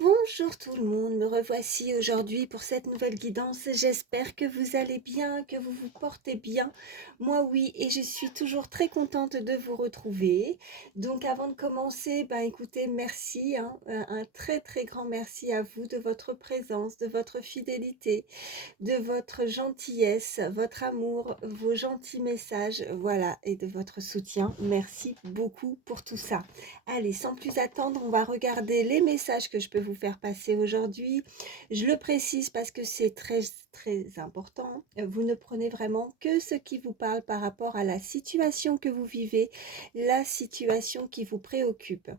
Bonjour tout le monde, me revoici aujourd'hui pour cette nouvelle guidance. J'espère que vous allez bien, que vous vous portez bien. Moi oui, et je suis toujours très contente de vous retrouver. Donc avant de commencer, écoutez, merci, hein, un très très grand merci à vous de votre présence, de votre fidélité, de votre gentillesse, votre amour, vos gentils messages, voilà, et de votre soutien. Merci beaucoup pour tout ça. Allez, sans plus attendre, on va regarder les messages que je peux vous faire passer aujourd'hui. Je le précise parce que c'est très très important. Vous ne prenez vraiment que ce qui vous parle par rapport à la situation que vous vivez, la situation qui vous préoccupe.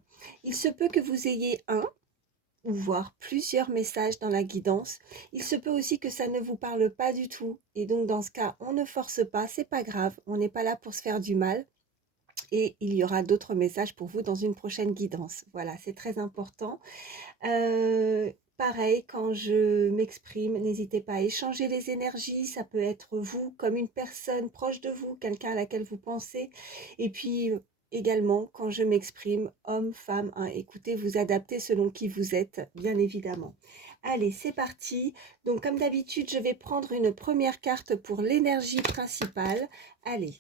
Il se peut que vous ayez un ou voir plusieurs messages dans la guidance. Il se peut aussi que ça ne vous parle pas du tout. Et donc, dans ce cas, on ne force pas, c'est pas grave. On n'est pas là pour se faire du mal. Et il y aura d'autres messages pour vous dans une prochaine guidance. Voilà, c'est très important. Pareil, quand je m'exprime, n'hésitez pas à échanger les énergies. Ça peut être vous comme une personne proche de vous, quelqu'un à laquelle vous pensez. Et puis également, quand je m'exprime, homme, femme, hein, écoutez, vous adaptez selon qui vous êtes, bien évidemment. Allez, c'est parti. Donc, comme d'habitude, je vais prendre une première carte pour l'énergie principale. Allez,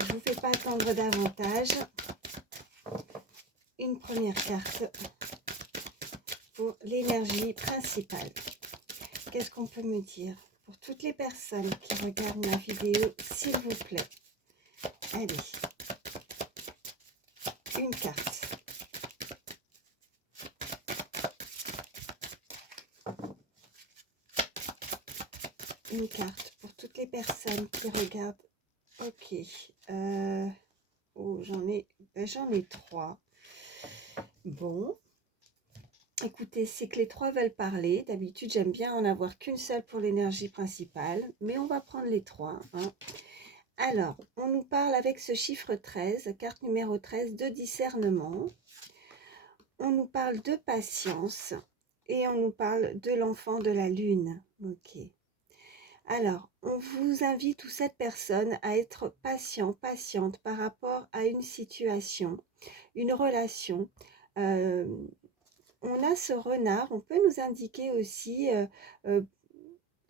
je ne vous fais pas attendre davantage. Une première carte pour l'énergie principale. Qu'est-ce qu'on peut me dire pour toutes les personnes qui regardent ma vidéo, s'il vous plaît? Allez, une carte. Une carte pour toutes les personnes qui regardent. Ok. Oh, j'en ai trois. Bon. Écoutez, c'est que les trois veulent parler. D'habitude, j'aime bien en avoir qu'une seule pour l'énergie principale, mais on va prendre les trois, hein. Alors, on nous parle avec ce chiffre 13, carte numéro 13, de discernement. On nous parle de patience et on nous parle de l'enfant de la lune. Ok. Alors, on vous invite, ou cette personne, à être patient, patiente par rapport à une situation, une relation. Euh, on a ce renard, on peut nous indiquer aussi euh,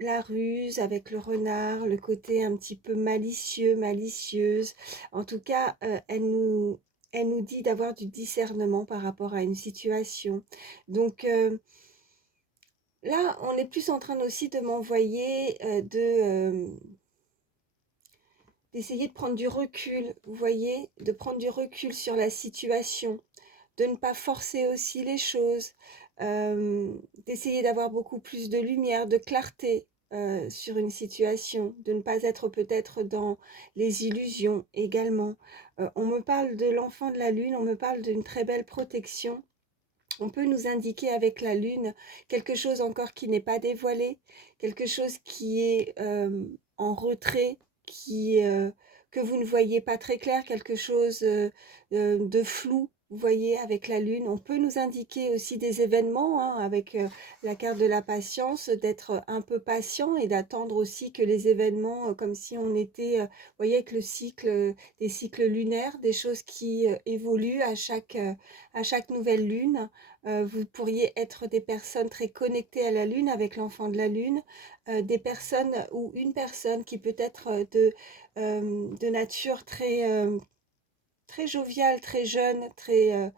la ruse avec le renard, le côté un petit peu malicieux, malicieuse. En tout cas, elle nous dit d'avoir du discernement par rapport à une situation. Donc là, on est plus en train aussi de m'envoyer d'essayer de prendre du recul, vous voyez, de prendre du recul sur la situation, de ne pas forcer aussi les choses, d'essayer d'avoir beaucoup plus de lumière, de clarté sur une situation, de ne pas être peut-être dans les illusions également. On me parle de l'enfant de la lune, on me parle d'une très belle protection. On peut nous indiquer avec la lune quelque chose encore qui n'est pas dévoilé, quelque chose qui est en retrait, que vous ne voyez pas très clair, quelque chose de flou. Vous voyez, avec la lune, on peut nous indiquer aussi des événements, hein, avec la carte de la patience, d'être un peu patient et d'attendre aussi que les événements, comme si on était, vous voyez, avec le cycle, des cycles lunaires, des choses qui évoluent à chaque nouvelle lune. Vous pourriez être des personnes très connectées à la lune, avec l'enfant de la lune, des personnes ou une personne qui peut être de nature très joviale, très jeune, très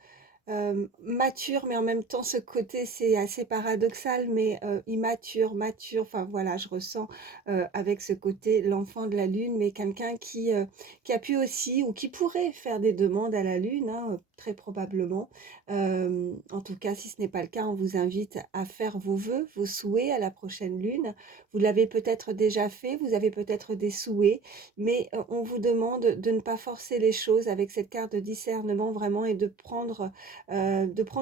mature, mais en même temps, ce côté, c'est assez paradoxal, mais immature, mature, enfin voilà, je ressens avec ce côté l'enfant de la lune, mais quelqu'un qui a pu aussi, ou qui pourrait faire des demandes à la lune, hein, très probablement. En tout cas, si ce n'est pas le cas, on vous invite à faire vos vœux, vos souhaits à la prochaine lune. Vous l'avez peut-être déjà fait, vous avez peut-être des souhaits, mais on vous demande de ne pas forcer les choses avec cette carte de discernement vraiment, et de prendre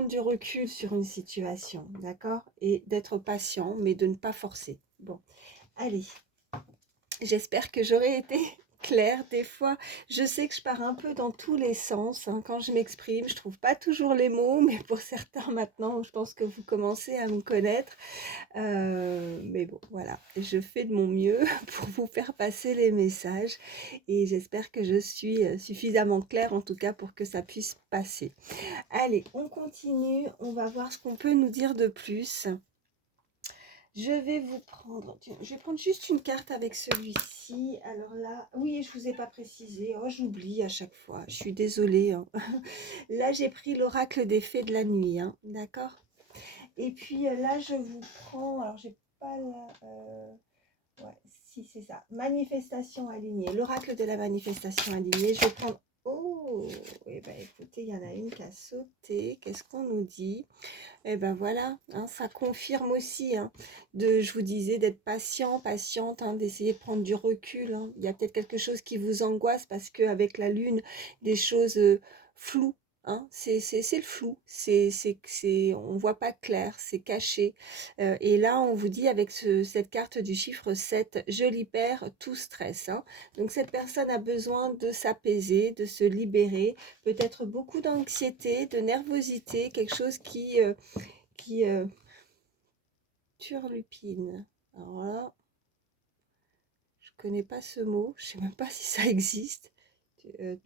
du recul sur une situation, d'accord? Et d'être patient, mais de ne pas forcer. Bon, allez, j'espère que j'aurai été clair des fois. Je sais que je pars un peu dans tous les sens hein, quand je m'exprime. Je trouve pas toujours les mots, mais pour certains maintenant, je pense que vous commencez à me connaître. Mais bon, voilà, je fais de mon mieux pour vous faire passer les messages et j'espère que je suis suffisamment claire en tout cas pour que ça puisse passer. Allez, on continue, on va voir ce qu'on peut nous dire de plus. Je vais vous prendre, tiens, je vais prendre juste une carte avec celui-ci. Alors là, oui, je vous ai pas précisé, oh j'oublie à chaque fois, je suis désolée. Hein. Là, j'ai pris l'oracle des fées de la nuit, hein, d'accord? Et puis là, je vous prends, alors j'ai pas la, ouais, si c'est ça, manifestation alignée, l'oracle de la manifestation alignée. Je vais prendre, oh, et ben écoutez, il y en a une qui a sauté. Qu'est-ce qu'on nous dit? Et ben voilà, hein, ça confirme aussi, hein, je vous disais d'être patient, patiente, hein, d'essayer de prendre du recul. Hein. Il y a peut-être quelque chose qui vous angoisse parce qu'avec la lune, des choses floues. Hein, c'est le flou, on ne voit pas clair, c'est caché. Et là, on vous dit avec cette carte du chiffre 7, je libère tout stress. Hein. Donc cette personne a besoin de s'apaiser, de se libérer, peut-être beaucoup d'anxiété, de nervosité, quelque chose qui turlupine. Alors là, je connais pas ce mot, je sais même pas si ça existe.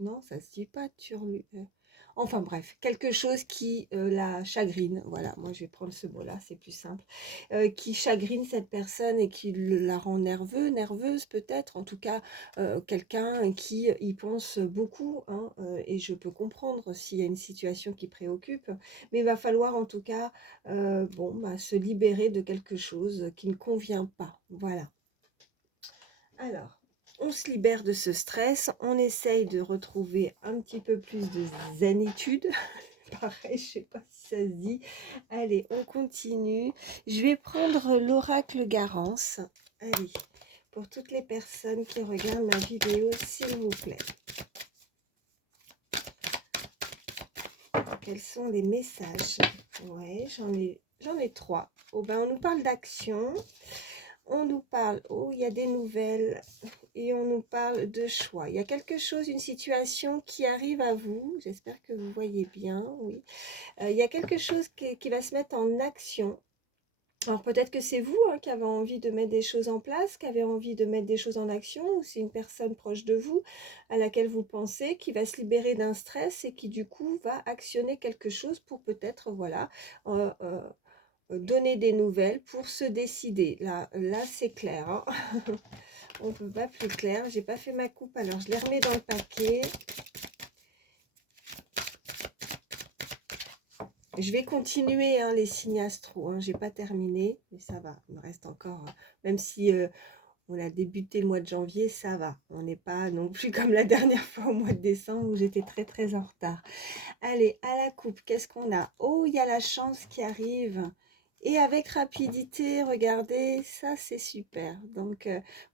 Non, ça se dit pas turlupine. Enfin bref, quelque chose qui la chagrine. Voilà, moi je vais prendre ce mot-là, c'est plus simple. Qui chagrine cette personne et qui la rend nerveux, nerveuse peut-être. En tout cas, quelqu'un qui y pense beaucoup. Hein, et je peux comprendre s'il y a une situation qui préoccupe. Mais il va falloir en tout cas bon, bah, se libérer de quelque chose qui ne convient pas. Voilà. Alors, on se libère de ce stress, on essaye de retrouver un petit peu plus de zénitude. Pareil, je sais pas si ça se dit. Allez, on continue. Je vais prendre l'oracle Garance. Allez, pour toutes les personnes qui regardent ma vidéo, s'il vous plaît. Quels sont les messages? Ouais, j'en ai trois. Oh ben, on nous parle d'action. On nous parle, oh, il y a des nouvelles et on nous parle de choix. Il y a quelque chose, une situation qui arrive à vous. J'espère que vous voyez bien, oui. Il y a quelque chose qui va se mettre en action. Alors peut-être que c'est vous hein, qui avez envie de mettre des choses en place, qui avez envie de mettre des choses en action, ou c'est une personne proche de vous à laquelle vous pensez, qui va se libérer d'un stress et qui du coup va actionner quelque chose pour peut-être, voilà, donner des nouvelles pour se décider. Là c'est clair. Hein. On ne peut pas plus clair. J'ai pas fait ma coupe, alors je les remets dans le paquet. Je vais continuer hein, les signes astro. Hein. J'ai pas terminé, mais ça va. Il me reste encore, même si on a débuté le mois de janvier, ça va. On n'est pas non plus comme la dernière fois au mois de décembre où j'étais très très en retard. Allez, à la coupe, qu'est-ce qu'on a? Oh, il y a la chance qui arrive. Et avec rapidité, regardez, ça c'est super. Donc,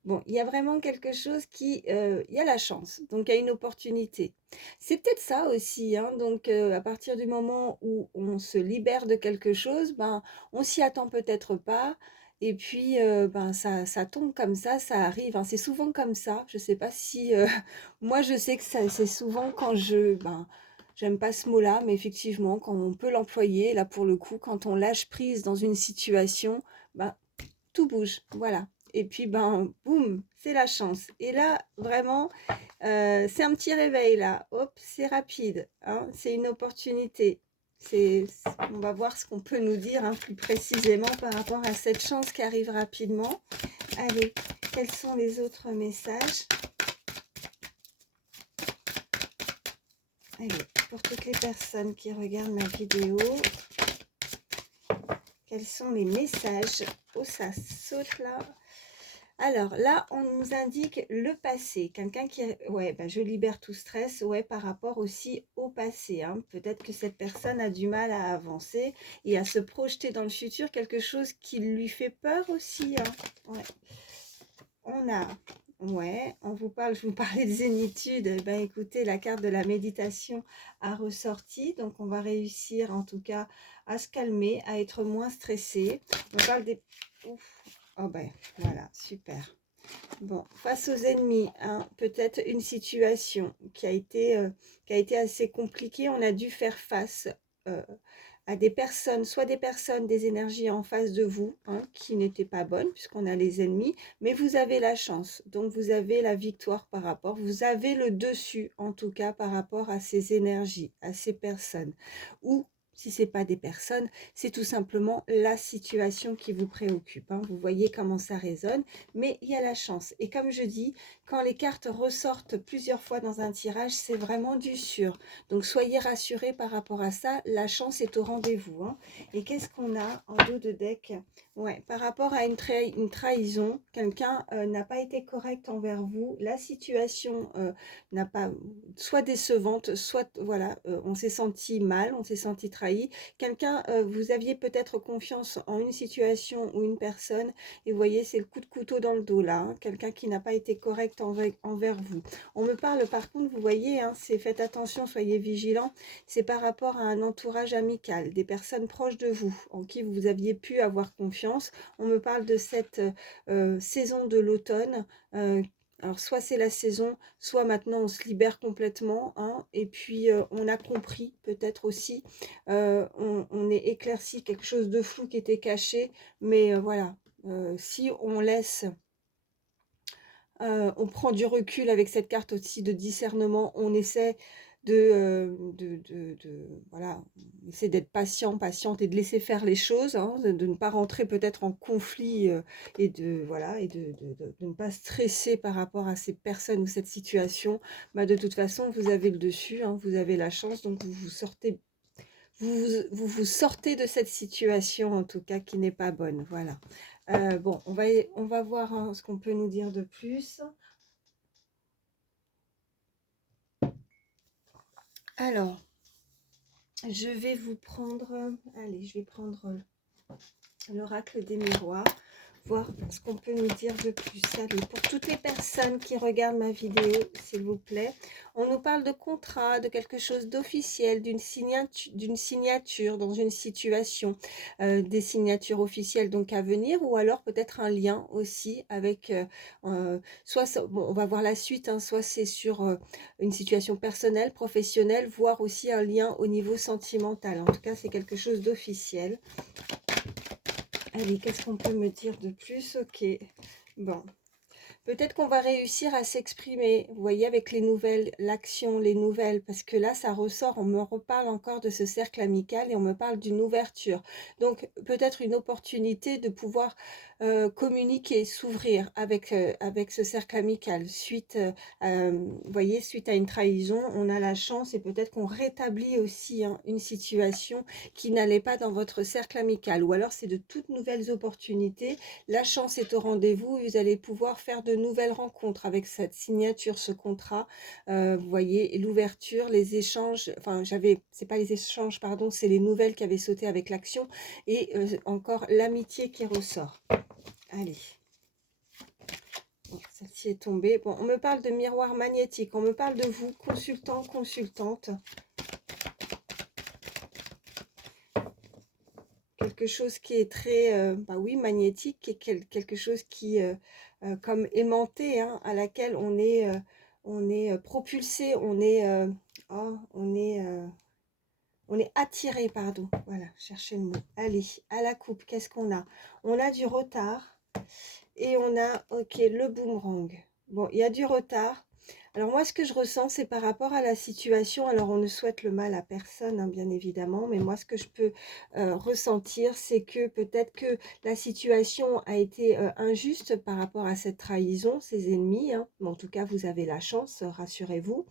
bon, il y a vraiment quelque chose qui... il y a la chance, donc il y a une opportunité. C'est peut-être ça aussi, hein, donc à partir du moment où on se libère de quelque chose, ben, on s'y attend peut-être pas. Et puis, ben, ça tombe comme ça arrive. Hein. C'est souvent comme ça. Je sais pas si... moi, je sais que c'est souvent quand je... Ben, j'aime pas ce mot-là, mais effectivement, quand on peut l'employer, là pour le coup, quand on lâche prise dans une situation, ben, tout bouge, voilà. Et puis, ben, boum, c'est la chance. Et là, vraiment, c'est un petit réveil, là. Hop, c'est rapide, hein, c'est une opportunité. On va voir ce qu'on peut nous dire hein, plus précisément par rapport à cette chance qui arrive rapidement. Allez, quels sont les autres messages? Allez, pour toutes les personnes qui regardent ma vidéo, quels sont les messages? Oh, ça saute là. Alors là, on nous indique le passé. Quelqu'un qui... Ouais, ben, je libère tout stress, ouais, par rapport aussi au passé. Hein. Peut-être que cette personne a du mal à avancer et à se projeter dans le futur, quelque chose qui lui fait peur aussi. Hein. Ouais. On a... Ouais, on vous parle, je vous parlais de zénitude. Ben écoutez, la carte de la méditation a ressorti, donc on va réussir en tout cas à se calmer, à être moins stressé. On parle des... Ouf. Oh ben voilà, super. Bon, face aux ennemis, hein, peut-être une situation qui a été assez compliquée. On a dû faire face euh, à des personnes, soit des personnes, des énergies en face de vous, hein, qui n'étaient pas bonnes, puisqu'on a les ennemis, mais vous avez la chance. Donc, vous avez la victoire par rapport, vous avez le dessus, en tout cas, par rapport à ces énergies, à ces personnes. Ou, si ce n'est pas des personnes, c'est tout simplement la situation qui vous préoccupe, hein. Vous voyez comment ça résonne, mais il y a la chance. Et comme je dis, quand les cartes ressortent plusieurs fois dans un tirage, c'est vraiment du sûr. Donc soyez rassurés par rapport à ça, la chance est au rendez-vous, hein. Et qu'est-ce qu'on a en dos de deck? Ouais, par rapport à une trahison, quelqu'un n'a pas été correct envers vous, la situation n'a pas, soit décevante, soit voilà, on s'est senti mal, on s'est senti trahi. Quelqu'un, vous aviez peut-être confiance en une situation ou une personne, et vous voyez, c'est le coup de couteau dans le dos là, hein, quelqu'un qui n'a pas été correct envers vous. On me parle par contre, vous voyez, hein, c'est faites attention, soyez vigilants, c'est par rapport à un entourage amical, des personnes proches de vous, en qui vous aviez pu avoir confiance. On me parle de cette saison de l'automne. Alors soit c'est la saison, soit maintenant on se libère complètement, hein, et puis on a compris peut-être aussi, on est éclairci quelque chose de flou qui était caché, mais voilà, si on laisse, on prend du recul avec cette carte aussi de discernement, on essaie voilà, on essaie d'être patient, patiente et de laisser faire les choses, hein, de ne pas rentrer peut-être en conflit et voilà, et de ne pas stresser par rapport à ces personnes ou cette situation. Bah, de toute façon, vous avez le dessus, hein, vous avez la chance, donc vous vous sortez de cette situation, en tout cas, qui n'est pas bonne. Voilà. Bon, on va voir, hein, ce qu'on peut nous dire de plus. Alors, je vais vous prendre... Allez, je vais prendre l'oracle des miroirs, voir ce qu'on peut nous dire de plus. Allez, pour toutes les personnes qui regardent ma vidéo, s'il vous plaît, on nous parle de contrat, de quelque chose d'officiel, d'une signature dans une situation, des signatures officielles donc à venir, ou alors peut-être un lien aussi avec, soit ça, bon, on va voir la suite, hein, soit c'est sur une situation personnelle, professionnelle, voire aussi un lien au niveau sentimental. En tout cas, c'est quelque chose d'officiel. Allez, qu'est-ce qu'on peut me dire de plus? Ok, bon. Peut-être qu'on va réussir à s'exprimer, vous voyez, avec les nouvelles, l'action, les nouvelles, parce que là, ça ressort, on me reparle encore de ce cercle amical et on me parle d'une ouverture. Donc, peut-être une opportunité de pouvoir communiquer, s'ouvrir avec ce cercle amical. Suite, vous voyez, suite à une trahison, on a la chance et peut-être qu'on rétablit aussi, hein, une situation qui n'allait pas dans votre cercle amical. Ou alors, c'est de toutes nouvelles opportunités. La chance est au rendez-vous et vous allez pouvoir faire de nouvelles rencontres avec cette signature, ce contrat. Vous voyez, l'ouverture, les échanges, enfin, c'est pas les échanges, pardon, c'est les nouvelles qui avaient sauté avec l'action et encore l'amitié qui ressort. Allez. Bon, celle-ci est tombée. Bon, on me parle de miroir magnétique, on me parle de vous, consultant, consultante. Quelque chose qui est très, bah oui, magnétique, et quelque chose qui, comme aimanté, hein, à laquelle on est propulsé, oh, on est attiré, pardon. Voilà, cherchez le mot. Allez, à la coupe, qu'est-ce qu'on a? On a du retard et on a, ok, le boomerang. Bon, il y a du retard. Alors moi, ce que je ressens, c'est par rapport à la situation. Alors, on ne souhaite le mal à personne, hein, bien évidemment, mais moi, ce que je peux ressentir, c'est que peut-être que la situation a été injuste par rapport à cette trahison, ses ennemis, hein. Mais en tout cas, vous avez la chance, rassurez-vous.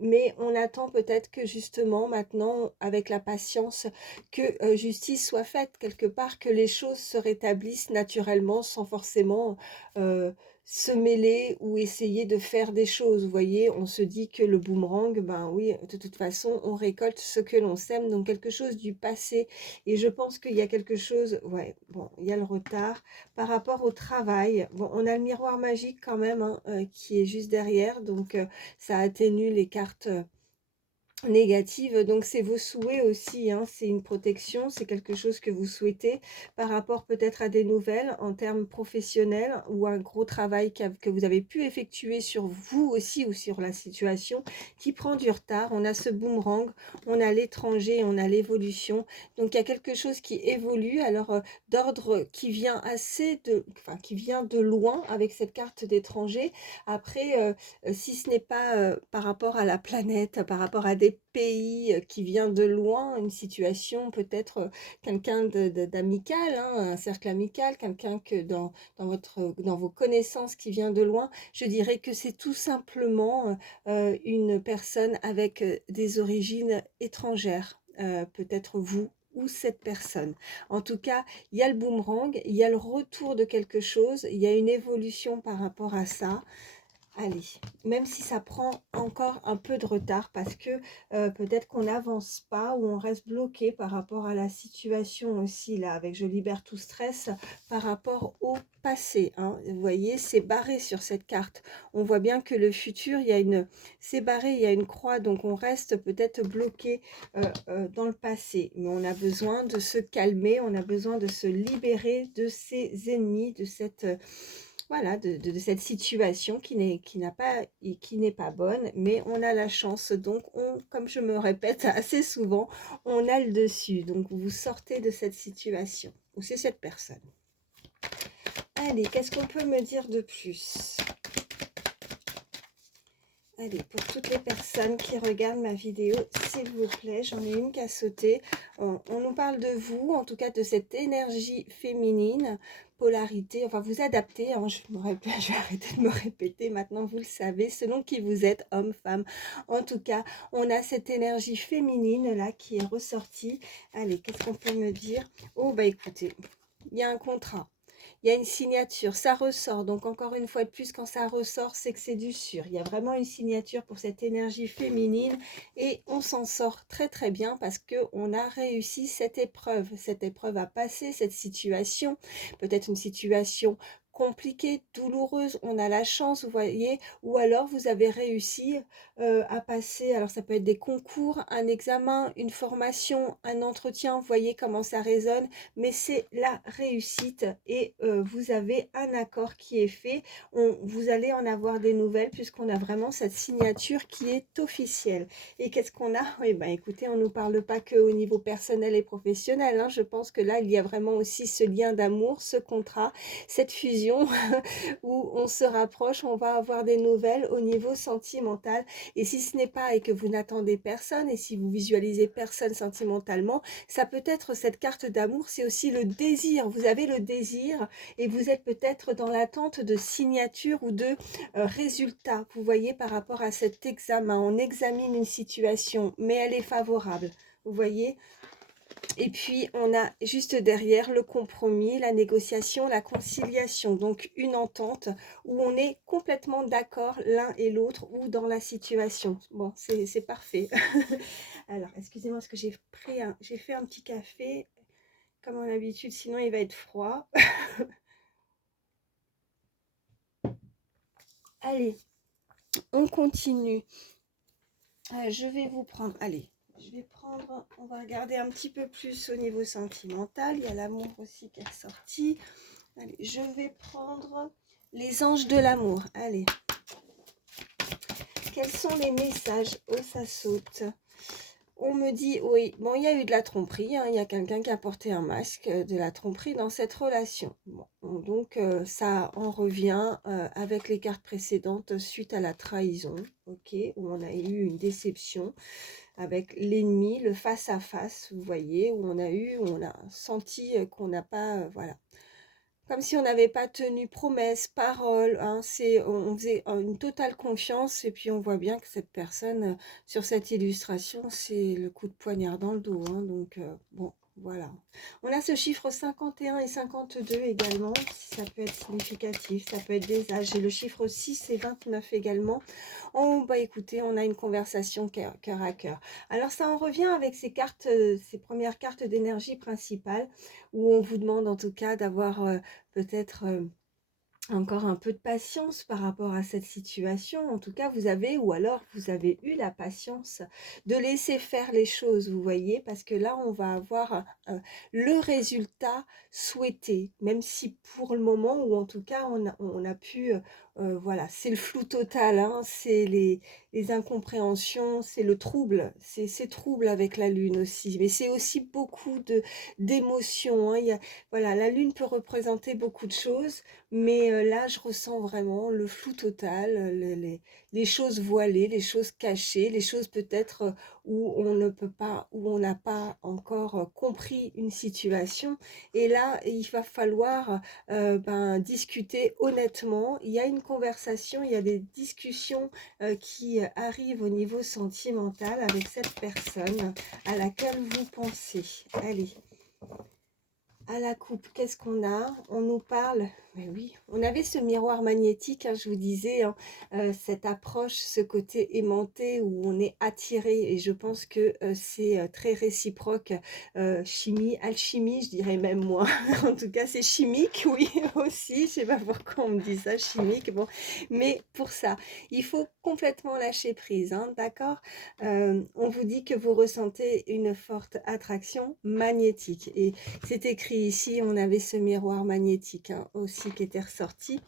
Mais on attend peut-être que justement, maintenant, avec la patience, que justice soit faite quelque part, que les choses se rétablissent naturellement sans forcément se mêler ou essayer de faire des choses. Vous voyez, on se dit que le boomerang, ben oui, de toute façon, on récolte ce que l'on sème, donc quelque chose du passé. Et je pense qu'il y a quelque chose, ouais, bon, il y a le retard par rapport au travail. Bon, on a le miroir magique quand même, hein, qui est juste derrière, donc ça atténue les cartes négative, donc c'est vos souhaits aussi, hein, c'est une protection, c'est quelque chose que vous souhaitez par rapport peut-être à des nouvelles en termes professionnels ou un gros travail que vous avez pu effectuer sur vous aussi ou sur la situation qui prend du retard. On a ce boomerang, on a l'étranger, on a l'évolution, donc il y a quelque chose qui évolue, alors d'ordre qui vient enfin qui vient de loin avec cette carte d'étranger. Après, si ce n'est pas par rapport à la planète, par rapport à des pays qui vient de loin, une situation peut-être quelqu'un d'amical, hein, un cercle amical, quelqu'un que dans vos connaissances qui vient de loin, je dirais que c'est tout simplement une personne avec des origines étrangères, peut-être vous ou cette personne. En tout cas, il y a le boomerang, il y a le retour de quelque chose, il y a une évolution par rapport à ça. Allez, même si ça prend encore un peu de retard parce que peut-être qu'on n'avance pas ou on reste bloqué par rapport à la situation aussi, là, avec je libère tout stress par rapport au passé, hein. Vous voyez, c'est barré sur cette carte. On voit bien que le futur, c'est barré, il y a une croix, donc on reste peut-être bloqué dans le passé. Mais on a besoin de se calmer, on a besoin de se libérer de ses ennemis, de cette voilà, de cette situation qui n'est pas bonne, mais on a la chance, donc comme je me répète assez souvent, on a le dessus, donc vous sortez de cette situation, ou c'est cette personne. Allez, qu'est-ce qu'on peut me dire de plus? Allez, pour toutes les personnes qui regardent ma vidéo, s'il vous plaît, j'en ai une qui a sauté. On nous parle de vous, en tout cas de cette énergie féminine, polarité, enfin vous adaptez, hein, je vais arrêter de me répéter, maintenant vous le savez, selon qui vous êtes, homme, femme. En tout cas, on a cette énergie féminine là qui est ressortie. Allez, qu'est-ce qu'on peut me dire? Oh bah écoutez, il y a un contrat. Il y a une signature, ça ressort. Donc encore une fois de plus, quand ça ressort, c'est que c'est du sûr. Il y a vraiment une signature pour cette énergie féminine et on s'en sort très très bien parce qu'on a réussi cette épreuve à passer, cette situation, peut-être une situation compliquée, douloureuse, on a la chance, vous voyez, ou alors vous avez réussi à passer, alors ça peut être des concours, un examen, une formation, un entretien, vous voyez comment ça résonne, mais c'est la réussite et vous avez un accord qui est fait. Vous allez en avoir des nouvelles puisqu'on a vraiment cette signature qui est officielle. Et qu'est-ce qu'on a? Eh bien, écoutez, on ne nous parle pas que au niveau personnel et professionnel, hein. Je pense que là, il y a vraiment aussi ce lien d'amour, ce contrat, cette fusion où on se rapproche, on va avoir des nouvelles au niveau sentimental. Et si ce n'est pas et que vous n'attendez personne et si vous visualisez personne sentimentalement, ça peut être cette carte d'amour, c'est aussi le désir. Vous avez le désir et vous êtes peut-être dans l'attente de signature ou de résultats. Vous voyez, par rapport à cet examen, on examine une situation, mais elle est favorable. Vous voyez? Et puis, on a juste derrière le compromis, la négociation, la conciliation. Donc, une entente où on est complètement d'accord l'un et l'autre ou dans la situation. Bon, c'est parfait. Alors, excusez-moi parce que j'ai fait un petit café comme à l'habitude, sinon il va être froid. Allez, on continue. Je vais vous prendre, allez, on va regarder un petit peu plus au niveau sentimental. Il y a l'amour aussi qui est sorti. Allez, je vais prendre les anges de l'amour. Allez, quels sont les messages? Oh, ça saute. On me dit, oui, bon, il y a eu de la tromperie, hein, il y a quelqu'un qui a porté un masque, de la tromperie dans cette relation. Bon, donc, ça en revient avec les cartes précédentes suite à la trahison, ok, où on a eu une déception avec l'ennemi, le face-à-face, vous voyez, où on a senti qu'on n'a pas, voilà, comme si on n'avait pas tenu promesse, parole, hein, on faisait une totale confiance et puis on voit bien que cette personne, sur cette illustration, c'est le coup de poignard dans le dos, hein, donc bon, voilà. On a ce chiffre 51 et 52 également, si ça peut être significatif, ça peut être des âges. Et le chiffre 6 et 29 également. Oh, bah écoutez, on a une conversation cœur à cœur. Alors ça en revient avec ces cartes, ces premières cartes d'énergie principale, où on vous demande en tout cas d'avoir peut-être encore un peu de patience par rapport à cette situation. En tout cas, vous avez, ou alors vous avez eu la patience de laisser faire les choses, vous voyez, parce que là, on va avoir le résultat souhaité, même si pour le moment, ou en tout cas, on a pu, voilà, c'est le flou total, hein, c'est les incompréhensions, c'est le trouble, c'est trouble avec la lune aussi, mais c'est aussi beaucoup d'émotions, hein. Voilà, la lune peut représenter beaucoup de choses, mais là, je ressens vraiment le flou total, les choses voilées, les choses cachées, les choses peut-être où on ne peut pas, où on n'a pas encore compris une situation. Et là, il va falloir ben, discuter honnêtement. Il y a une conversation, il y a des discussions qui arrivent au niveau sentimental avec cette personne à laquelle vous pensez. Allez. À la coupe, qu'est-ce qu'on a? On nous parle, mais oui, on avait ce miroir magnétique, hein, je vous disais, hein, cette approche, ce côté aimanté où on est attiré, et je pense que c'est très réciproque, chimie, alchimie, je dirais même moi. En tout cas, c'est chimique, oui, aussi. Je sais pas pourquoi on me dit ça, chimique. Bon, mais pour ça, il faut complètement lâcher prise, hein, d'accord? On vous dit que vous ressentez une forte attraction magnétique, et c'est écrit ici, on avait ce miroir magnétique, hein, aussi qui était ressorti.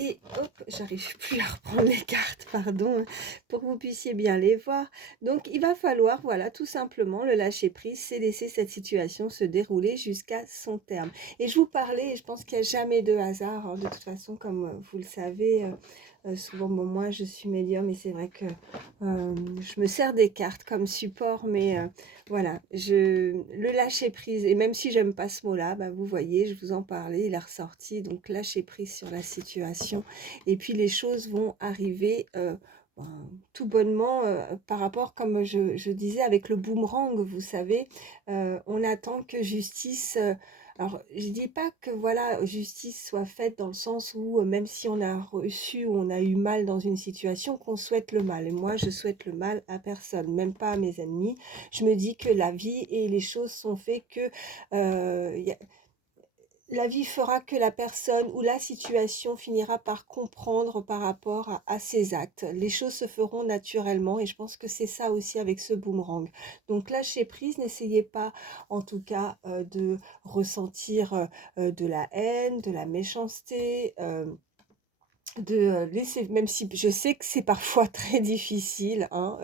Et hop, j'arrive plus à reprendre les cartes, pardon, pour que vous puissiez bien les voir. Donc, il va falloir, voilà, tout simplement, le lâcher prise, c'est laisser cette situation se dérouler jusqu'à son terme. Et je vous parlais, et je pense qu'il n'y a jamais de hasard, hein, de toute façon, comme vous le savez, souvent, bon, moi, je suis médium, et c'est vrai que je me sers des cartes comme support, mais voilà, le lâcher prise, et même si j'aime pas ce mot-là, bah, vous voyez, je vous en parlais, il est ressorti, donc lâcher prise sur la situation, et puis les choses vont arriver ben, tout bonnement par rapport, comme je disais, avec le boomerang, vous savez, on attend que justice, alors je dis pas que voilà, justice soit faite dans le sens où même si on a reçu ou on a eu mal dans une situation, qu'on souhaite le mal, et moi je souhaite le mal à personne, même pas à mes ennemis. Je me dis que la vie et les choses sont faites que la vie fera que la personne ou la situation finira par comprendre par rapport à ses actes. Les choses se feront naturellement, et je pense que c'est ça aussi avec ce boomerang. Donc lâchez prise, n'essayez pas en tout cas de ressentir de la haine, de la méchanceté. De laisser, même si je sais que c'est parfois très difficile, hein,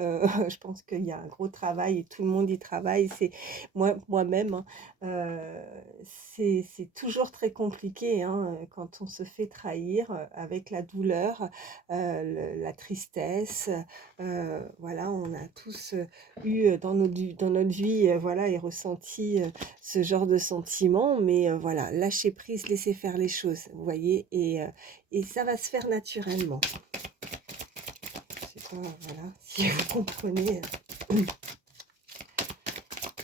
je pense qu'il y a un gros travail et tout le monde y travaille, c'est moi-même, hein, c'est toujours très compliqué, hein, quand on se fait trahir, avec la douleur, la tristesse, voilà, on a tous eu dans notre vie, voilà, et ressenti ce genre de sentiments, mais voilà, lâcher prise, laisser faire les choses, vous voyez, et ça va se faire naturellement. Je sais pas, voilà, si vous comprenez.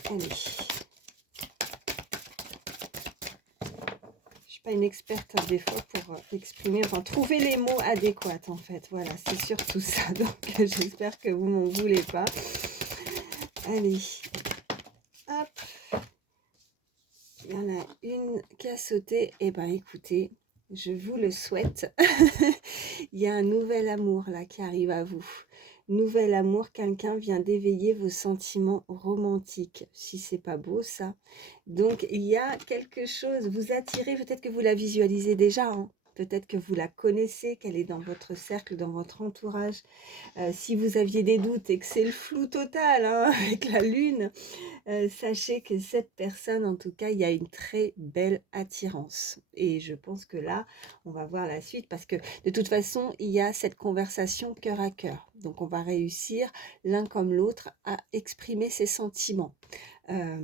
Allez. Je suis pas une experte des fois pour exprimer, enfin trouver les mots adéquats en fait. Voilà, c'est surtout ça. Donc j'espère que vous m'en voulez pas. Allez. Hop. Il y en a une qui a sauté. Eh ben écoutez, je vous le souhaite. Il y a un nouvel amour là qui arrive à vous. Nouvel amour, quelqu'un vient d'éveiller vos sentiments romantiques. Si c'est pas beau ça. Donc il y a quelque chose, vous attirez, peut-être que vous la visualisez déjà, hein. Peut-être que vous la connaissez, qu'elle est dans votre cercle, dans votre entourage. Si vous aviez des doutes et que c'est le flou total, hein, avec la lune, sachez que cette personne, en tout cas, il y a une très belle attirance. Et je pense que là, on va voir la suite, parce que de toute façon, il y a cette conversation cœur à cœur. Donc, on va réussir, l'un comme l'autre, à exprimer ses sentiments. Allez,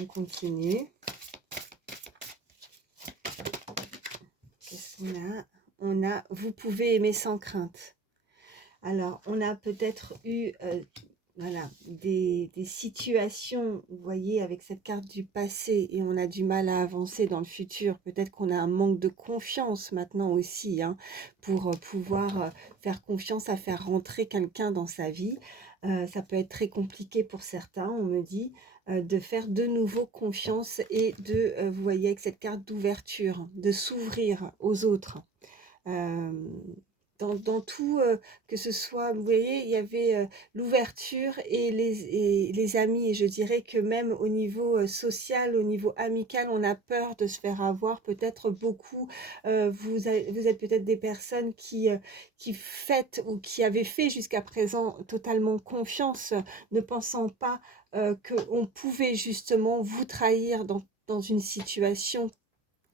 on continue. Qu'est-ce qu'on a? On a, vous pouvez aimer sans crainte. Alors, on a peut-être eu voilà, des situations, vous voyez, avec cette carte du passé, et on a du mal à avancer dans le futur. Peut-être qu'on a un manque de confiance maintenant aussi, hein, pour pouvoir faire confiance à faire rentrer quelqu'un dans sa vie. Ça peut être très compliqué pour certains, on me dit, de faire de nouveau confiance et de, vous voyez, avec cette carte d'ouverture, de s'ouvrir aux autres. Dans tout, que ce soit, vous voyez, il y avait l'ouverture et les amis. Et je dirais que même au niveau social, au niveau amical, on a peur de se faire avoir. Peut-être beaucoup, vous êtes peut-être des personnes qui faites ou qui avaient fait jusqu'à présent totalement confiance, ne pensant pas qu'on pouvait justement vous trahir dans une situation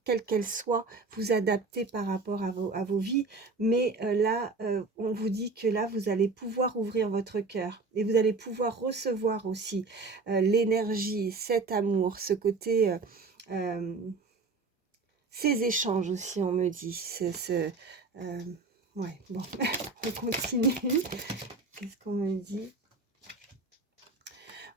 quelle qu'elle soit, vous adapter par rapport à vos vies. Mais là, on vous dit que là, vous allez pouvoir ouvrir votre cœur et vous allez pouvoir recevoir aussi l'énergie, cet amour, ce côté, euh, ces échanges aussi, on me dit. Euh, ouais, bon, on continue. Qu'est-ce qu'on me dit?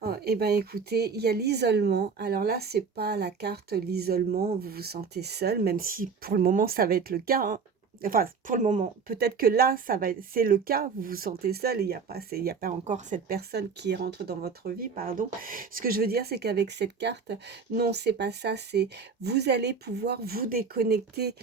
Oh, eh ben écoutez, il y a l'isolement. Alors là, c'est pas la carte l'isolement, vous vous sentez seul, même si pour le moment ça va être le cas, hein. Enfin, pour le moment, peut-être que là, c'est le cas, vous vous sentez seul et il y a pas encore cette personne qui rentre dans votre vie, pardon. Ce que je veux dire, c'est qu'avec cette carte, non, c'est pas ça, c'est vous allez pouvoir vous déconnecter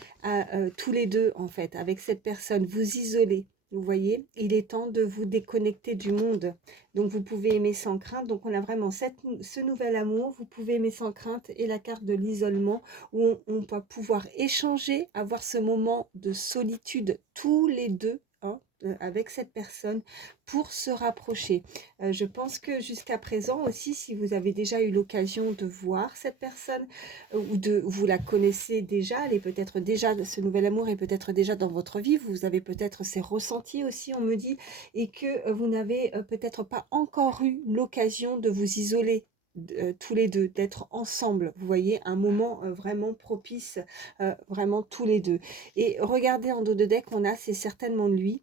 tous les deux, en fait, avec cette personne, vous isoler. Vous voyez, il est temps de vous déconnecter du monde. Donc, vous pouvez aimer sans crainte. Donc, on a vraiment ce nouvel amour. Vous pouvez aimer sans crainte et la carte de l'isolement où on va pouvoir échanger, avoir ce moment de solitude tous les deux, hein, avec cette personne pour se rapprocher. Je pense que jusqu'à présent aussi, si vous avez déjà eu l'occasion de voir cette personne ou vous la connaissez déjà, elle est peut-être déjà, ce nouvel amour est peut-être déjà dans votre vie, vous avez peut-être ses ressentis aussi, on me dit, et que vous n'avez peut-être pas encore eu l'occasion de vous isoler tous les deux, d'être ensemble, vous voyez, un moment vraiment propice, vraiment tous les deux. Et regardez en dos de deck, on a, c'est certainement lui.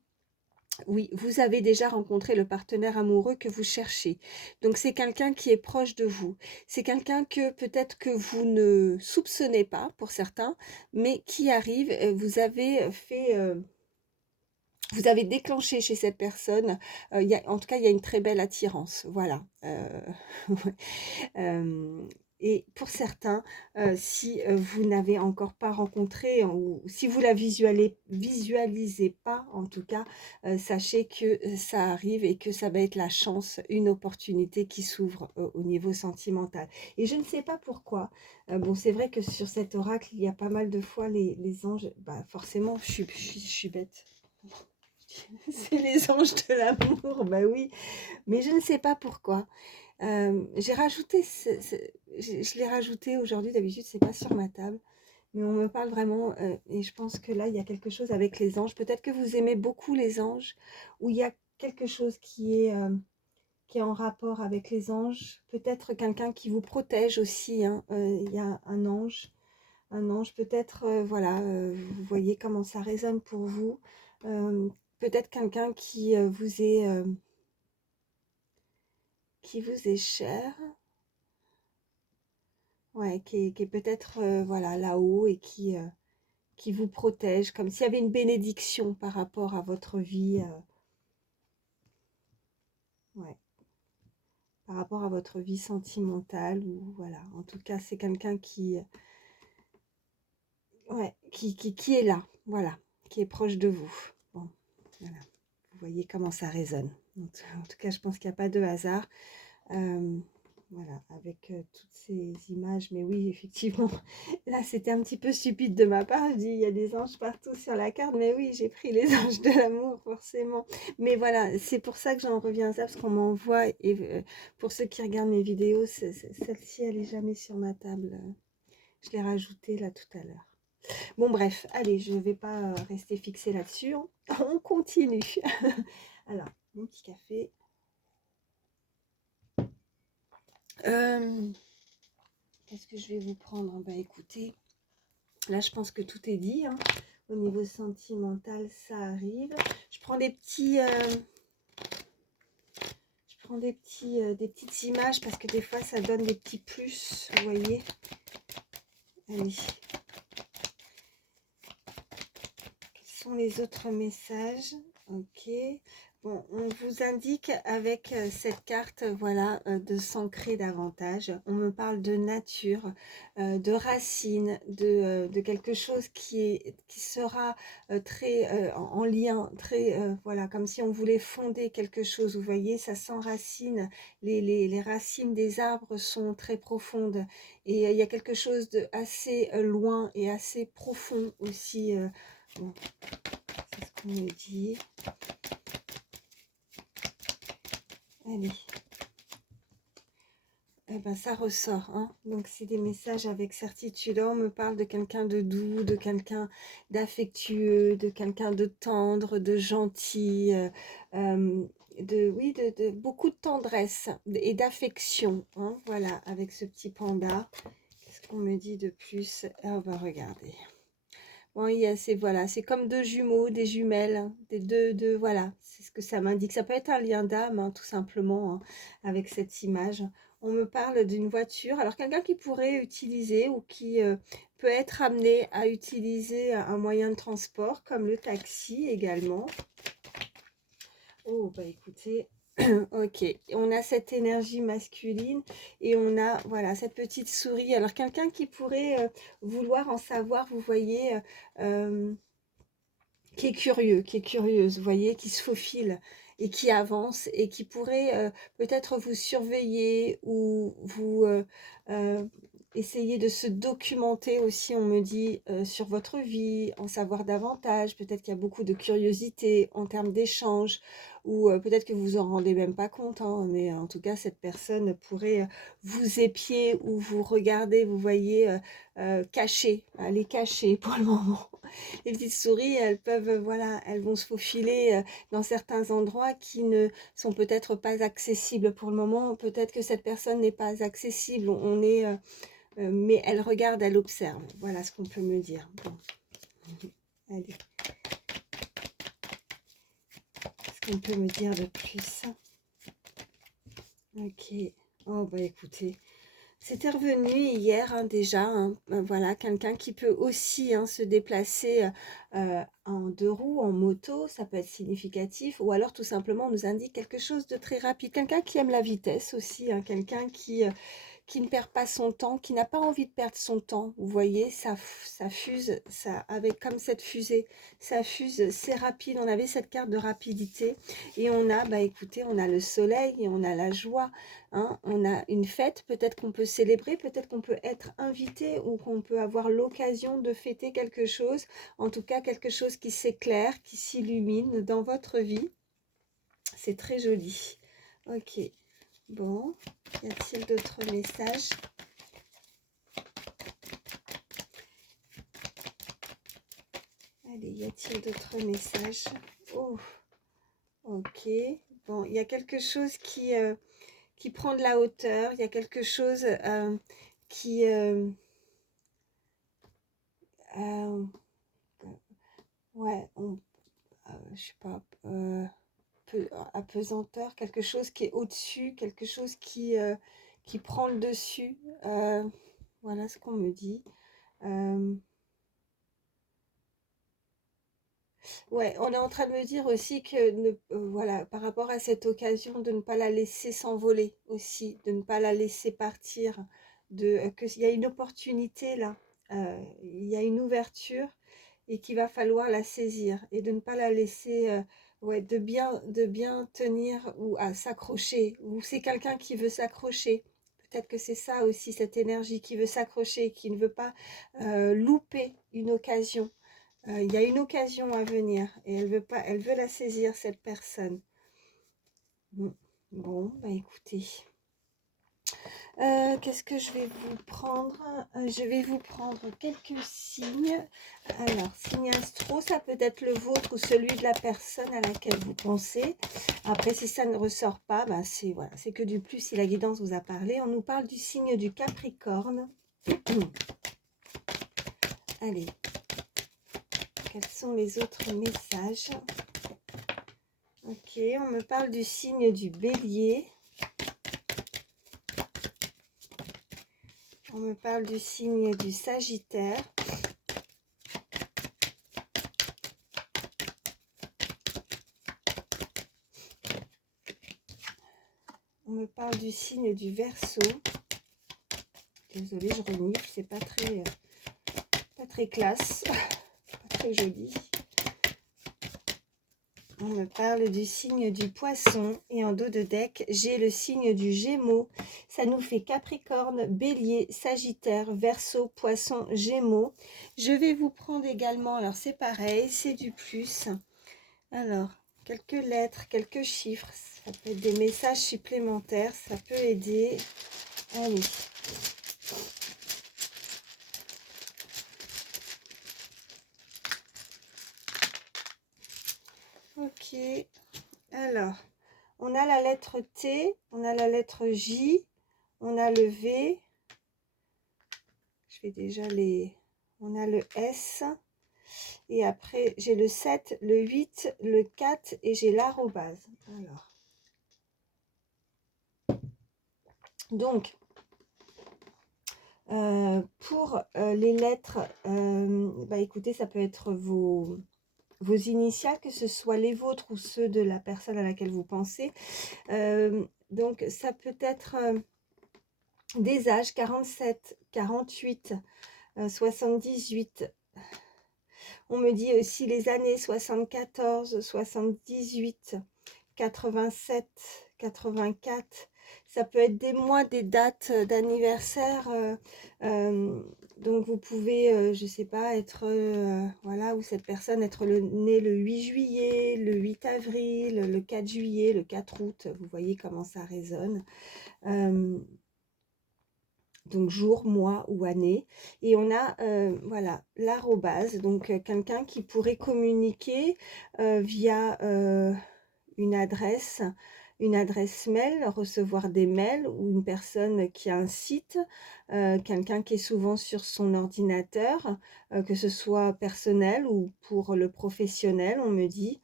Oui, vous avez déjà rencontré le partenaire amoureux que vous cherchez. Donc c'est quelqu'un qui est proche de vous. C'est quelqu'un que peut-être que vous ne soupçonnez pas pour certains, mais qui arrive. Vous avez fait vous avez déclenché chez cette personne, en tout cas, il y a une très belle attirance, voilà. Ouais. Et pour certains, si vous n'avez encore pas rencontré ou si vous la visualisez pas, en tout cas, sachez que ça arrive et que ça va être la chance, une opportunité qui s'ouvre au niveau sentimental. Et je ne sais pas pourquoi. Bon, c'est vrai que sur cet oracle, il y a pas mal de fois les anges. Bah, forcément, je suis bête. C'est les anges de l'amour, bah oui, mais je ne sais pas pourquoi. J'ai rajouté, je l'ai rajouté aujourd'hui, d'habitude c'est pas sur ma table, mais on me parle vraiment, et je pense que là il y a quelque chose avec les anges. Peut-être que vous aimez beaucoup les anges, ou il y a quelque chose qui est en rapport avec les anges. Peut-être quelqu'un qui vous protège aussi, hein. Il y a un ange peut-être, voilà, vous voyez comment ça résonne pour vous. Peut-être quelqu'un qui vous est cher, ouais, qui est peut-être voilà, là-haut et qui vous protège, comme s'il y avait une bénédiction par rapport à votre vie, ouais, par rapport à votre vie sentimentale, ou voilà. En tout cas, c'est quelqu'un ouais, qui est là, voilà, qui est proche de vous. Bon, voilà. Vous voyez comment ça résonne. En tout cas, je pense qu'il n'y a pas de hasard. Euh, voilà, avec toutes ces images. Mais oui, effectivement, là, c'était un petit peu stupide de ma part. Je dis, il y a des anges partout sur la carte. Mais oui, j'ai pris les anges de l'amour, forcément. Mais voilà, c'est pour ça que j'en reviens à ça, parce qu'on m'envoie. Et pour ceux qui regardent mes vidéos, celle-ci, elle n'est jamais sur ma table. Je l'ai rajoutée là tout à l'heure. Bon, bref, allez, je ne vais pas rester fixée là-dessus. On continue. Alors, mon petit café. Qu'est-ce que je vais vous prendre? Bah écoutez, là je pense que tout est dit, hein. Au niveau sentimental, ça arrive. Je prends des petits, des petites images parce que des fois ça donne des petits plus, vous voyez. Allez. Quels sont les autres messages? Ok. Bon, on vous indique avec cette carte, voilà, de s'ancrer davantage. On me parle de nature, de racines, de quelque chose qui sera très en lien, très, voilà, comme si on voulait fonder quelque chose. Vous voyez, ça s'enracine. Les racines des arbres sont très profondes. Et il y a quelque chose de assez loin et assez profond aussi. Bon, c'est ce qu'on me dit. Allez, eh ben, ça ressort, hein. Donc c'est des messages avec certitude. On me parle de quelqu'un de doux, de quelqu'un d'affectueux, de quelqu'un de tendre, de gentil, oui, de beaucoup de tendresse et d'affection, hein. Voilà, avec ce petit panda. Qu'est-ce qu'on me dit de plus? On va regarder. Bon, voilà, c'est comme deux jumeaux, des jumelles, hein, voilà, c'est ce que ça m'indique. Ça peut être un lien d'âme, hein, tout simplement, hein, avec cette image. On me parle d'une voiture, alors quelqu'un qui pourrait utiliser ou qui peut être amené à utiliser un moyen de transport, comme le taxi également. Oh, bah écoutez, ok, on a cette énergie masculine et on a, voilà, cette petite souris. Alors, quelqu'un qui pourrait vouloir en savoir, vous voyez, qui est curieux, qui est curieuse, vous voyez, qui se faufile et qui avance et qui pourrait peut-être vous surveiller ou vous essayer de se documenter aussi, on me dit, sur votre vie, en savoir davantage. Peut-être qu'il y a beaucoup de curiosité en termes d'échange ou peut-être que vous vous en rendez même pas compte, hein, mais en tout cas, cette personne pourrait vous épier ou vous regarder, vous voyez, caché, elle est cachée pour le moment. Les petites souris, elles peuvent, voilà, elles vont se faufiler dans certains endroits qui ne sont peut-être pas accessibles pour le moment. Peut-être que cette personne n'est pas accessible. Mais elle regarde, elle observe. Voilà ce qu'on peut me dire. Bon. Allez. Qu'est-ce qu'on peut me dire de plus? Ok. Oh, bah écoutez. C'était revenu hier, hein, déjà, hein, voilà, quelqu'un qui peut aussi, hein, se déplacer en deux roues, en moto, ça peut être significatif, ou alors tout simplement on nous indique quelque chose de très rapide. Quelqu'un qui aime la vitesse aussi, hein, quelqu'un qui ne perd pas son temps, qui n'a pas envie de perdre son temps. Vous voyez, ça fuse, ça, avec comme cette fusée, ça fuse, c'est rapide. On avait cette carte de rapidité et on a, bah écoutez, on a le soleil et on a la joie, hein. On a une fête, peut-être qu'on peut célébrer, peut-être qu'on peut être invité ou qu'on peut avoir l'occasion de fêter quelque chose, en tout cas quelque chose qui s'éclaire, qui s'illumine dans votre vie. C'est très joli. Ok. Bon, y a-t-il d'autres messages? Allez, y a-t-il d'autres messages? Oh, ok. Bon, il y a quelque chose qui prend de la hauteur. Il y a quelque chose qui... euh, ouais, je sais pas, apesanteur, quelque chose qui est au-dessus, quelque chose qui prend le dessus. Voilà ce qu'on me dit. Ouais, on est en train de me dire aussi que, voilà, par rapport à cette occasion, de ne pas la laisser s'envoler aussi, de ne pas la laisser partir, qu'il y a une opportunité là, il y a une ouverture et qu'il va falloir la saisir et de ne pas la laisser, ouais, de bien tenir ou à s'accrocher, ou c'est quelqu'un qui veut s'accrocher. Peut-être que c'est ça aussi, cette énergie qui veut s'accrocher, qui ne veut pas louper une occasion. Il y a une occasion à venir et elle veut pas, elle veut la saisir, cette personne. Bon, bah écoutez. Qu'est-ce que je vais vous prendre? Je vais vous prendre quelques signes. Alors, signe astro, ça peut être le vôtre ou celui de la personne à laquelle vous pensez. Après, si ça ne ressort pas, bah c'est voilà, c'est que du plus si la guidance vous a parlé. On nous parle du signe du Capricorne. Allez, quels sont les autres messages? Ok, on me parle du signe du Bélier. On me parle du signe du Sagittaire. me parle du signe du Verseau. Désolée, je renifle, c'est pas très classe, pas très joli. On me parle du signe du Poisson et en dos de deck, j'ai le signe du Gémeaux. Ça nous fait Capricorne, Bélier, Sagittaire, Verseau, Poisson, Gémeaux. Je vais vous prendre également, alors c'est pareil, c'est du plus. Alors, quelques lettres, quelques chiffres, ça peut être des messages supplémentaires, ça peut aider. Allez. Ok, alors, on a la lettre T, on a la lettre J, on a le V, je fais déjà on a le S, et après j'ai le 7, le 8, le 4 et j'ai l'arrobase. Alors, donc, pour les lettres, bah écoutez, ça peut être vos initiales, que ce soit les vôtres ou ceux de la personne à laquelle vous pensez. Donc, ça peut être des âges 47, 48, 78. On me dit aussi les années 74, 78, 87, 84. Ça peut être des mois, des dates d'anniversaire. Donc vous pouvez, je sais pas, être, voilà, ou cette personne être née le 8 juillet, le 8 avril, le 4 juillet, le 4 août. Vous voyez comment ça résonne. Donc jour, mois ou année. Et on a voilà l'arrobase, donc quelqu'un qui pourrait communiquer via une adresse mail, recevoir des mails, ou une personne qui a un site, quelqu'un qui est souvent sur son ordinateur, que ce soit personnel ou pour le professionnel, on me dit.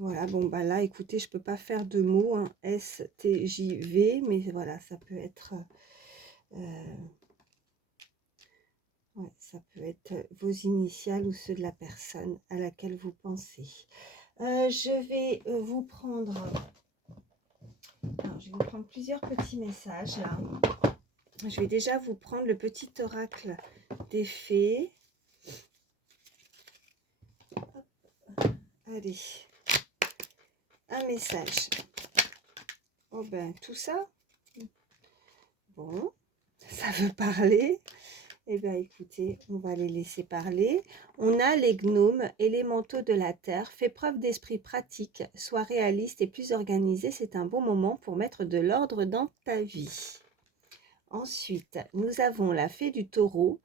Voilà, bon bah là écoutez, je peux pas faire de mots, hein, STJV, mais voilà, ça peut être ouais, ça peut être vos initiales ou ceux de la personne à laquelle vous pensez. Je vais vous prendre, alors, je vais vous prendre plusieurs petits messages là. Je vais déjà vous prendre le petit oracle des fées. Allez, un message. Oh ben tout ça, bon, ça veut parler. Eh bien, écoutez, on va les laisser parler. On a les gnomes, élémentaux de la terre. Fais preuve d'esprit pratique, sois réaliste et plus organisé. C'est un bon moment pour mettre de l'ordre dans ta vie. Ensuite, nous avons la fée du taureau.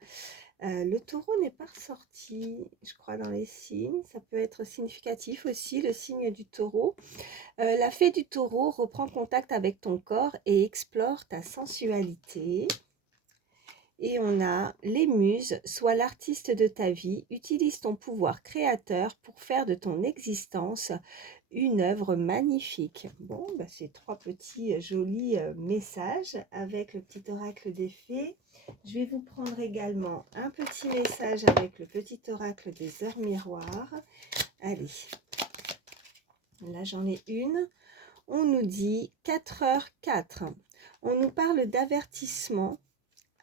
Le taureau n'est pas ressorti, je crois, dans les signes. Ça peut être significatif aussi, le signe du taureau. La fée du taureau reprend contact avec ton corps et explore ta sensualité. Et on a les muses, sois l'artiste de ta vie, utilise ton pouvoir créateur pour faire de ton existence une œuvre magnifique. Bon, bah, c'est trois petits jolis messages avec le petit oracle des fées. Je vais vous prendre également un petit message avec le petit oracle des heures miroirs. Allez, là j'en ai une. On nous dit 4h04. On nous parle d'avertissement.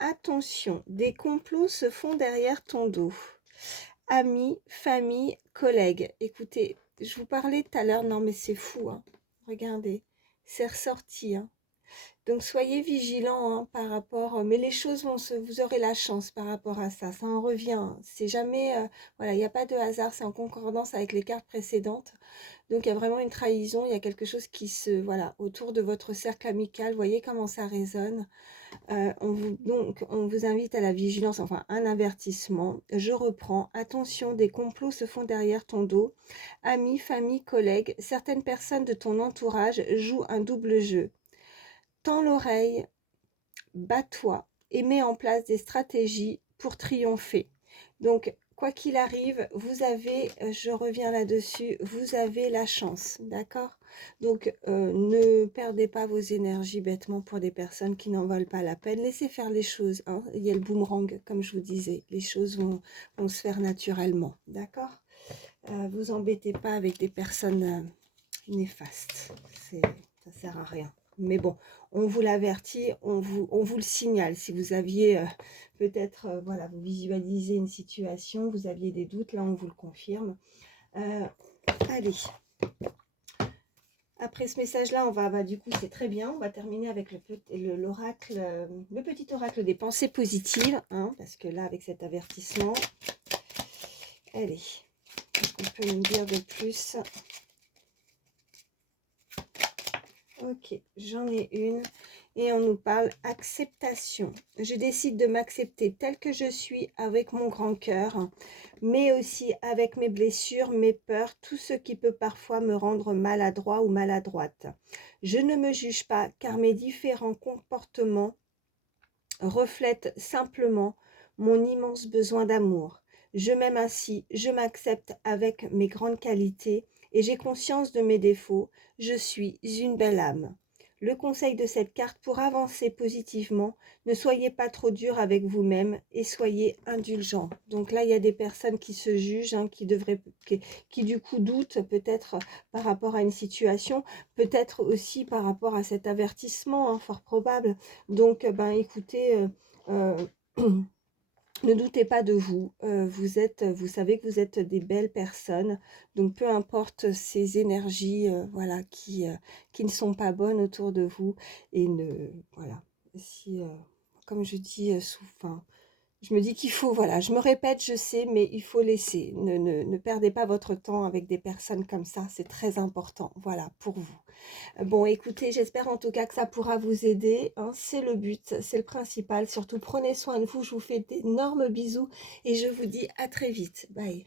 Attention, des complots se font derrière ton dos. Amis, famille, collègues. Écoutez, je vous parlais tout à l'heure, non mais c'est fou, hein. Regardez, c'est ressorti, hein. Donc soyez vigilants hein, par rapport, mais les choses vont vous aurez la chance par rapport à ça, ça en revient. Hein. C'est jamais, voilà, il n'y a pas de hasard, c'est en concordance avec les cartes précédentes. Donc il y a vraiment une trahison, il y a quelque chose qui se, voilà, autour de votre cercle amical, voyez comment ça résonne. On vous invite à la vigilance, enfin un avertissement. Je reprends. Attention, des complots se font derrière ton dos. Amis, famille, collègues, certaines personnes de ton entourage jouent un double jeu. Tends l'oreille, bats-toi et mets en place des stratégies pour triompher. Donc, quoi qu'il arrive, vous avez, je reviens là-dessus, vous avez la chance, d'accord? Donc, ne perdez pas vos énergies bêtement pour des personnes qui n'en valent pas la peine. Laissez faire les choses, hein. Il y a le boomerang, comme je vous disais. Les choses vont se faire naturellement, d'accord? Vous embêtez pas avec des personnes néfastes. ça sert à rien. Mais bon, on vous l'avertit, on vous le signale. Si vous aviez peut-être, voilà, vous visualisez une situation, vous aviez des doutes, là on vous le confirme. Allez, après ce message-là, on va, du coup, c'est très bien. On va terminer avec l'oracle, le petit oracle des pensées positives, hein, parce que là, avec cet avertissement, allez, qu'est-ce qu'on peut nous dire de plus? Ok, j'en ai une. Et on nous parle acceptation. Je décide de m'accepter telle que je suis avec mon grand cœur, mais aussi avec mes blessures, mes peurs, tout ce qui peut parfois me rendre maladroit ou maladroite. Je ne me juge pas car mes différents comportements reflètent simplement mon immense besoin d'amour. Je m'aime ainsi, je m'accepte avec mes grandes qualités et j'ai conscience de mes défauts. Je suis une belle âme. Le conseil de cette carte pour avancer positivement, ne soyez pas trop dur avec vous-même et soyez indulgent. Donc là, il y a des personnes qui se jugent, hein, qui du coup doutent peut-être par rapport à une situation, peut-être aussi par rapport à cet avertissement, hein, fort probable. Donc, ben écoutez, euh, ne doutez pas de vous. Vous savez que vous êtes des belles personnes. Donc, peu importe ces énergies, voilà, qui ne sont pas bonnes autour de vous. Et voilà, si, comme je dis souvent, je me dis qu'il faut, voilà, je me répète, je sais, mais il faut laisser. Ne perdez pas votre temps avec des personnes comme ça. C'est très important, voilà, pour vous. Bon, écoutez, j'espère en tout cas que ça pourra vous aider, hein, c'est le but, c'est le principal. Surtout, prenez soin de vous. Je vous fais d'énormes bisous et je vous dis à très vite. Bye.